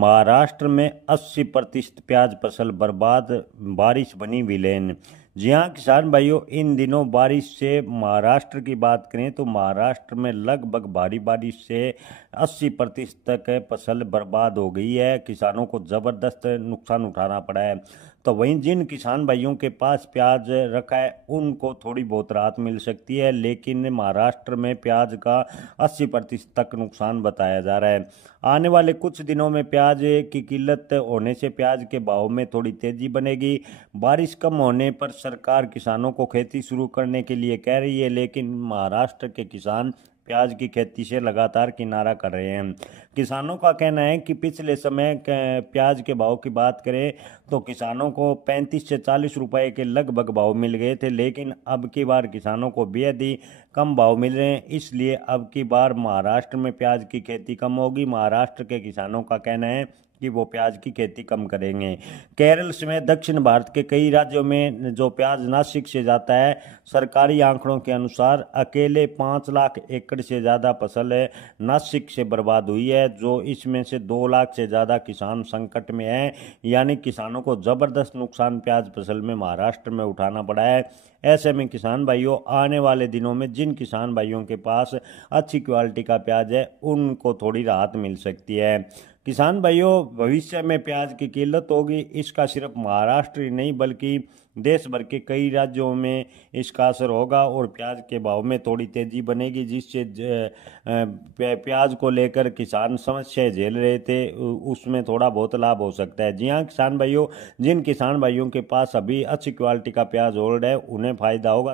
महाराष्ट्र में 80% प्याज फसल बर्बाद, बारिश बनी विलेन। जी हाँ किसान भाइयों, इन दिनों बारिश से महाराष्ट्र की बात करें तो महाराष्ट्र में लगभग भारी बारिश से 80% तक फसल बर्बाद हो गई है। किसानों को ज़बरदस्त नुकसान उठाना पड़ा है। तो वहीं जिन किसान भाइयों के पास प्याज रखा है उनको थोड़ी बहुत राहत मिल सकती है, लेकिन महाराष्ट्र में प्याज का 80% तक नुकसान बताया जा रहा है। आने वाले कुछ दिनों में प्याज की किल्लत होने से प्याज के भाव में थोड़ी तेजी बनेगी। बारिश कम होने पर सरकार किसानों को खेती शुरू करने के लिए कह रही है, लेकिन महाराष्ट्र के किसान प्याज की खेती से लगातार किनारा कर रहे हैं। किसानों का कहना है कि पिछले समय प्याज के भाव की बात करें तो किसानों को 35 से 40 रुपए के लगभग भाव मिल गए थे, लेकिन अब की बार किसानों को बेहद ही कम भाव मिल रहे हैं। इसलिए अब की बार महाराष्ट्र में प्याज की खेती कम होगी। महाराष्ट्र के किसानों का कहना है कि वो प्याज की खेती कम करेंगे। केरल समेत दक्षिण भारत के कई राज्यों में जो प्याज नासिक से जाता है, सरकारी आंकड़ों के अनुसार अकेले 5 लाख एकड़ से ज़्यादा फसल नासिक से बर्बाद हुई है, जो इसमें से 2 लाख से ज़्यादा किसान संकट में हैं। यानी किसानों को ज़बरदस्त नुकसान प्याज फसल में महाराष्ट्र में उठाना पड़ा है। ऐसे में किसान भाइयों, आने वाले दिनों में जिन किसान भाइयों के पास अच्छी क्वालिटी का प्याज है उनको थोड़ी राहत मिल सकती है। किसान भाइयों, भविष्य में प्याज की किल्लत होगी, इसका सिर्फ महाराष्ट्र ही नहीं बल्कि देश भर के कई राज्यों में इसका असर होगा और प्याज के भाव में थोड़ी तेजी बनेगी, जिससे प्याज को लेकर किसान समस्याएं झेल रहे थे उसमें थोड़ा बहुत लाभ हो सकता है। जी हाँ किसान भाइयों, जिन किसान भाइयों के पास अभी अच्छी क्वालिटी का प्याज होल्ड है उन्हें फायदा होगा।